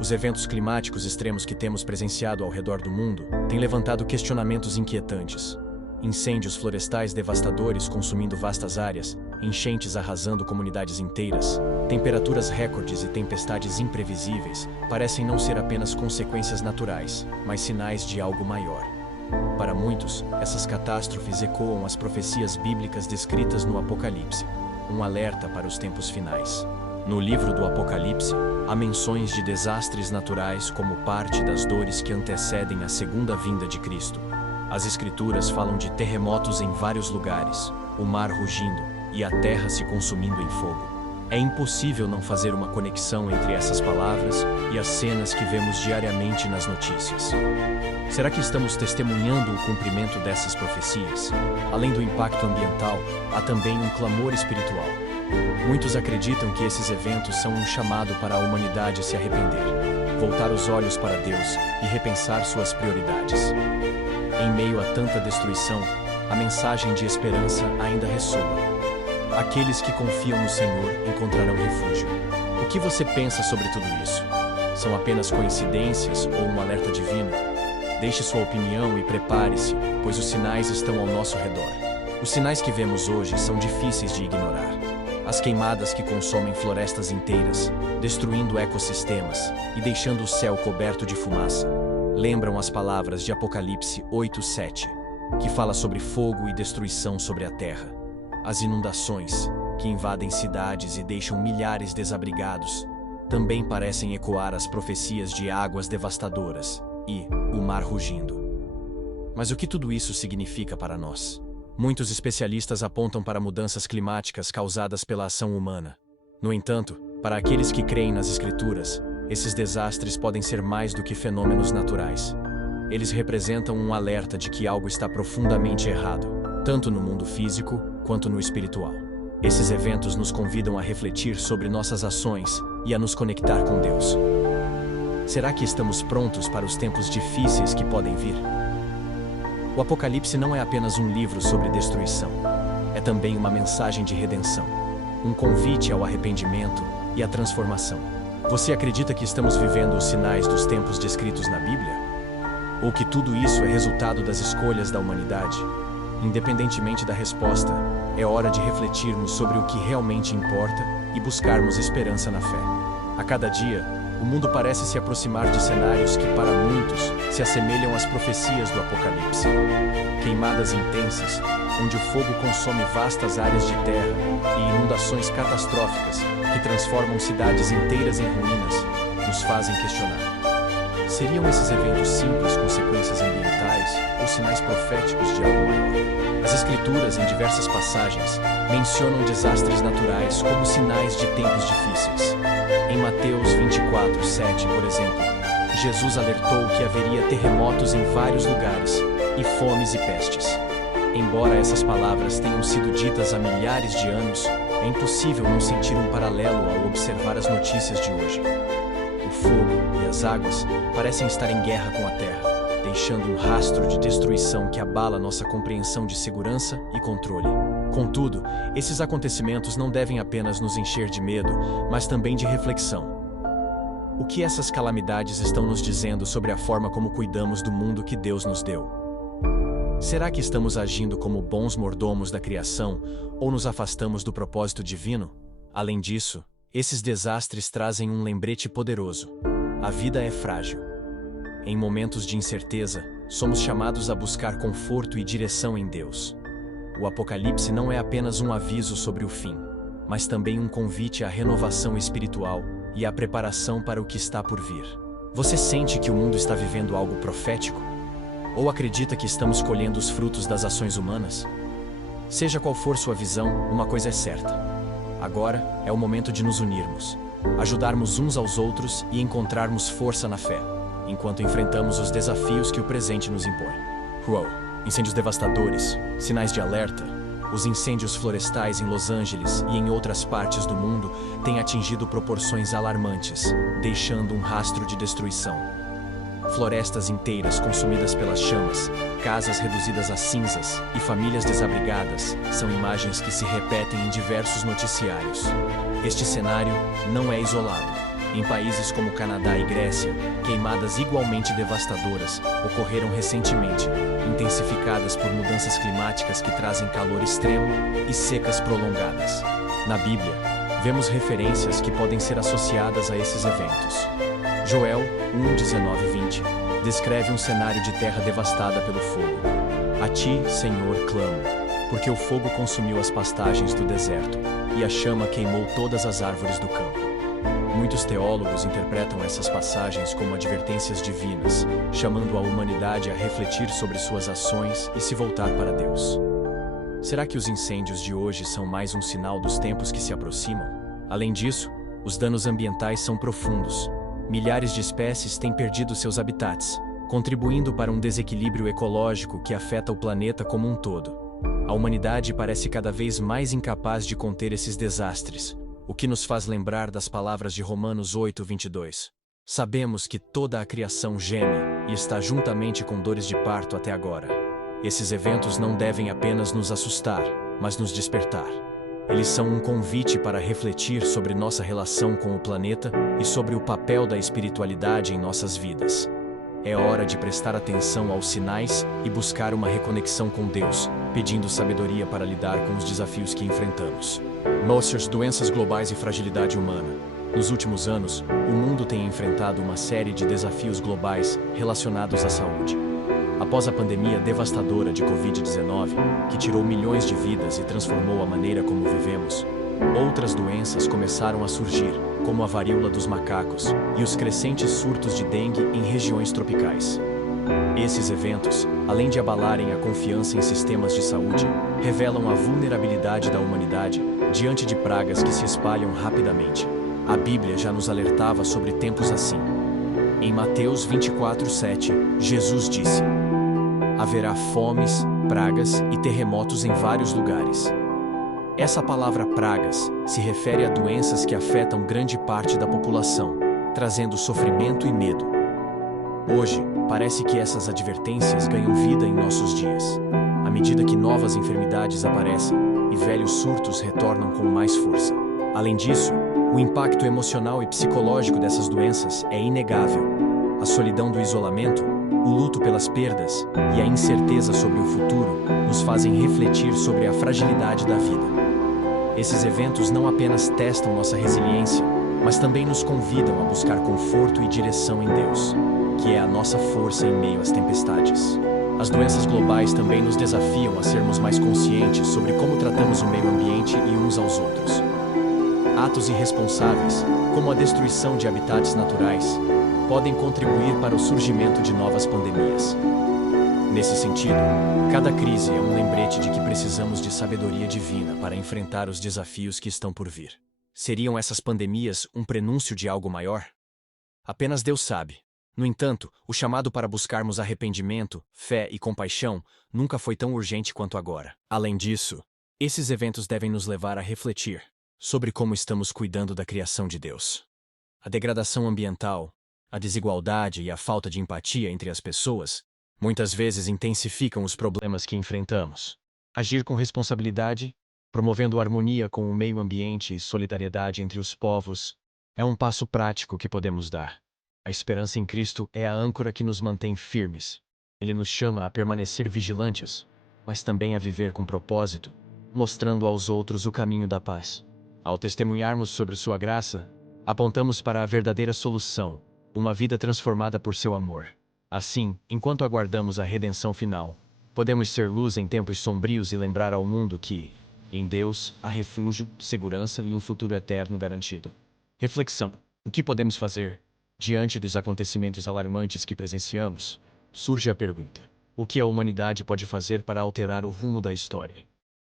Os eventos climáticos extremos que temos presenciado ao redor do mundo têm levantado questionamentos inquietantes. Incêndios florestais devastadores consumindo vastas áreas, enchentes arrasando comunidades inteiras, temperaturas recordes e tempestades imprevisíveis parecem não ser apenas consequências naturais, mas sinais de algo maior. Para muitos, essas catástrofes ecoam as profecias bíblicas descritas no Apocalipse, um alerta para os tempos finais. No livro do Apocalipse, há menções de desastres naturais como parte das dores que antecedem a segunda vinda de Cristo. As Escrituras falam de terremotos em vários lugares, o mar rugindo e a terra se consumindo em fogo. É impossível não fazer uma conexão entre essas palavras e as cenas que vemos diariamente nas notícias. Será que estamos testemunhando o cumprimento dessas profecias? Além do impacto ambiental, há também um clamor espiritual. Muitos acreditam que esses eventos são um chamado para a humanidade se arrepender, voltar os olhos para Deus e repensar suas prioridades. Em meio a tanta destruição, a mensagem de esperança ainda ressoa. Aqueles que confiam no Senhor encontrarão refúgio. O que você pensa sobre tudo isso? São apenas coincidências ou um alerta divino? Deixe sua opinião e prepare-se, pois os sinais estão ao nosso redor. Os sinais que vemos hoje são difíceis de ignorar. As queimadas que consomem florestas inteiras, destruindo ecossistemas e deixando o céu coberto de fumaça, lembram as palavras de Apocalipse 8:7, que fala sobre fogo e destruição sobre a terra. As inundações, que invadem cidades e deixam milhares desabrigados, também parecem ecoar as profecias de águas devastadoras e o mar rugindo. Mas o que tudo isso significa para nós? Muitos especialistas apontam para mudanças climáticas causadas pela ação humana. No entanto, para aqueles que creem nas Escrituras, esses desastres podem ser mais do que fenômenos naturais. Eles representam um alerta de que algo está profundamente errado, tanto no mundo físico quanto no espiritual. Esses eventos nos convidam a refletir sobre nossas ações e a nos conectar com Deus. Será que estamos prontos para os tempos difíceis que podem vir? O Apocalipse não é apenas um livro sobre destruição. É também uma mensagem de redenção, um convite ao arrependimento e à transformação. Você acredita que estamos vivendo os sinais dos tempos descritos na Bíblia? Ou que tudo isso é resultado das escolhas da humanidade? Independentemente da resposta, é hora de refletirmos sobre o que realmente importa e buscarmos esperança na fé. A cada dia, o mundo parece se aproximar de cenários que, para muitos, se assemelham às profecias do Apocalipse. Queimadas intensas, onde o fogo consome vastas áreas de terra, e inundações catastróficas que transformam cidades inteiras em ruínas, nos fazem questionar. Seriam esses eventos simples consequências ambientais ou sinais proféticos de algo maior? As Escrituras, em diversas passagens, mencionam desastres naturais como sinais de tempos difíceis. Em Mateus 24:7, por exemplo, Jesus alertou que haveria terremotos em vários lugares, e fomes e pestes. Embora essas palavras tenham sido ditas há milhares de anos, é impossível não sentir um paralelo ao observar as notícias de hoje. O fogo e as águas parecem estar em guerra com a terra, deixando um rastro de destruição que abala nossa compreensão de segurança e controle. Contudo, esses acontecimentos não devem apenas nos encher de medo, mas também de reflexão. O que essas calamidades estão nos dizendo sobre a forma como cuidamos do mundo que Deus nos deu? Será que estamos agindo como bons mordomos da criação ou nos afastamos do propósito divino? Além disso, esses desastres trazem um lembrete poderoso. A vida é frágil. Em momentos de incerteza, somos chamados a buscar conforto e direção em Deus. O Apocalipse não é apenas um aviso sobre o fim, mas também um convite à renovação espiritual e à preparação para o que está por vir. Você sente que o mundo está vivendo algo profético? Ou acredita que estamos colhendo os frutos das ações humanas? Seja qual for sua visão, uma coisa é certa. Agora é o momento de nos unirmos, ajudarmos uns aos outros e encontrarmos força na fé, enquanto enfrentamos os desafios que o presente nos impõe. Incêndios devastadores, sinais de alerta. Os incêndios florestais em Los Angeles e em outras partes do mundo têm atingido proporções alarmantes, deixando um rastro de destruição. Florestas inteiras consumidas pelas chamas, casas reduzidas a cinzas e famílias desabrigadas são imagens que se repetem em diversos noticiários. Este cenário não é isolado. Em países como Canadá e Grécia, queimadas igualmente devastadoras ocorreram recentemente, intensificadas por mudanças climáticas que trazem calor extremo e secas prolongadas. Na Bíblia, vemos referências que podem ser associadas a esses eventos. Joel 1, 19 e 20 descreve um cenário de terra devastada pelo fogo. A ti, Senhor, clamo, porque o fogo consumiu as pastagens do deserto, e a chama queimou todas as árvores do campo. Muitos teólogos interpretam essas passagens como advertências divinas, chamando a humanidade a refletir sobre suas ações e se voltar para Deus. Será que os incêndios de hoje são mais um sinal dos tempos que se aproximam? Além disso, os danos ambientais são profundos. Milhares de espécies têm perdido seus habitats, contribuindo para um desequilíbrio ecológico que afeta o planeta como um todo. A humanidade parece cada vez mais incapaz de conter esses desastres, o que nos faz lembrar das palavras de Romanos 8, 22. Sabemos que toda a criação geme e está juntamente com dores de parto até agora. Esses eventos não devem apenas nos assustar, mas nos despertar. Eles são um convite para refletir sobre nossa relação com o planeta e sobre o papel da espiritualidade em nossas vidas. É hora de prestar atenção aos sinais e buscar uma reconexão com Deus, pedindo sabedoria para lidar com os desafios que enfrentamos. Nossas doenças globais e fragilidade humana. Nos últimos anos, o mundo tem enfrentado uma série de desafios globais relacionados à saúde. Após a pandemia devastadora de Covid-19, que tirou milhões de vidas e transformou a maneira como vivemos, outras doenças começaram a surgir, como a varíola dos macacos e os crescentes surtos de dengue em regiões tropicais. Esses eventos, além de abalarem a confiança em sistemas de saúde, revelam a vulnerabilidade da humanidade diante de pragas que se espalham rapidamente. A Bíblia já nos alertava sobre tempos assim. Em Mateus 24:7, Jesus disse: haverá fomes, pragas e terremotos em vários lugares. Essa palavra pragas se refere a doenças que afetam grande parte da população, trazendo sofrimento e medo. Hoje, parece que essas advertências ganham vida em nossos dias, à medida que novas enfermidades aparecem e velhos surtos retornam com mais força. Além disso, o impacto emocional e psicológico dessas doenças é inegável. A solidão do isolamento, o luto pelas perdas e a incerteza sobre o futuro nos fazem refletir sobre a fragilidade da vida. Esses eventos não apenas testam nossa resiliência, mas também nos convidam a buscar conforto e direção em Deus, que é a nossa força em meio às tempestades. As doenças globais também nos desafiam a sermos mais conscientes sobre como tratamos o meio ambiente e uns aos outros. Atos irresponsáveis, como a destruição de habitats naturais, podem contribuir para o surgimento de novas pandemias. Nesse sentido, cada crise é um lembrete de que precisamos de sabedoria divina para enfrentar os desafios que estão por vir. Seriam essas pandemias um prenúncio de algo maior? Apenas Deus sabe. No entanto, o chamado para buscarmos arrependimento, fé e compaixão nunca foi tão urgente quanto agora. Além disso, esses eventos devem nos levar a refletir sobre como estamos cuidando da criação de Deus. A degradação ambiental, a desigualdade e a falta de empatia entre as pessoas muitas vezes intensificam os problemas que enfrentamos. Agir com responsabilidade, promovendo harmonia com o meio ambiente e solidariedade entre os povos, é um passo prático que podemos dar. A esperança em Cristo é a âncora que nos mantém firmes. Ele nos chama a permanecer vigilantes, mas também a viver com propósito, mostrando aos outros o caminho da paz. Ao testemunharmos sobre sua graça, apontamos para a verdadeira solução, uma vida transformada por seu amor. Assim, enquanto aguardamos a redenção final, podemos ser luz em tempos sombrios e lembrar ao mundo que, em Deus, há refúgio, segurança e um futuro eterno garantido. Reflexão: o que podemos fazer? Diante dos acontecimentos alarmantes que presenciamos, surge a pergunta: o que a humanidade pode fazer para alterar o rumo da história?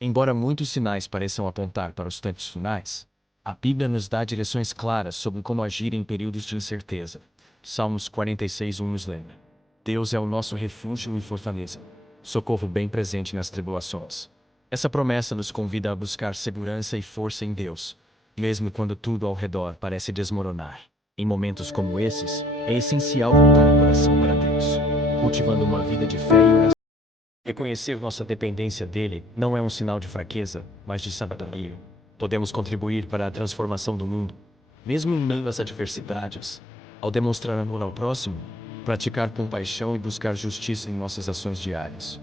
Embora muitos sinais pareçam apontar para os tempos finais, a Bíblia nos dá direções claras sobre como agir em períodos de incerteza. Salmos 46:1 nos lembra: Deus é o nosso refúgio e fortaleza, socorro bem presente nas tribulações. Essa promessa nos convida a buscar segurança e força em Deus, mesmo quando tudo ao redor parece desmoronar. Em momentos como esses, é essencial voltar o coração para Deus, cultivando uma vida de fé e oração. Reconhecer nossa dependência dele não é um sinal de fraqueza, mas de sabedoria. Podemos contribuir para a transformação do mundo, Mesmo em meio às adversidades, ao demonstrar amor ao próximo, praticar compaixão e buscar justiça em nossas ações diárias,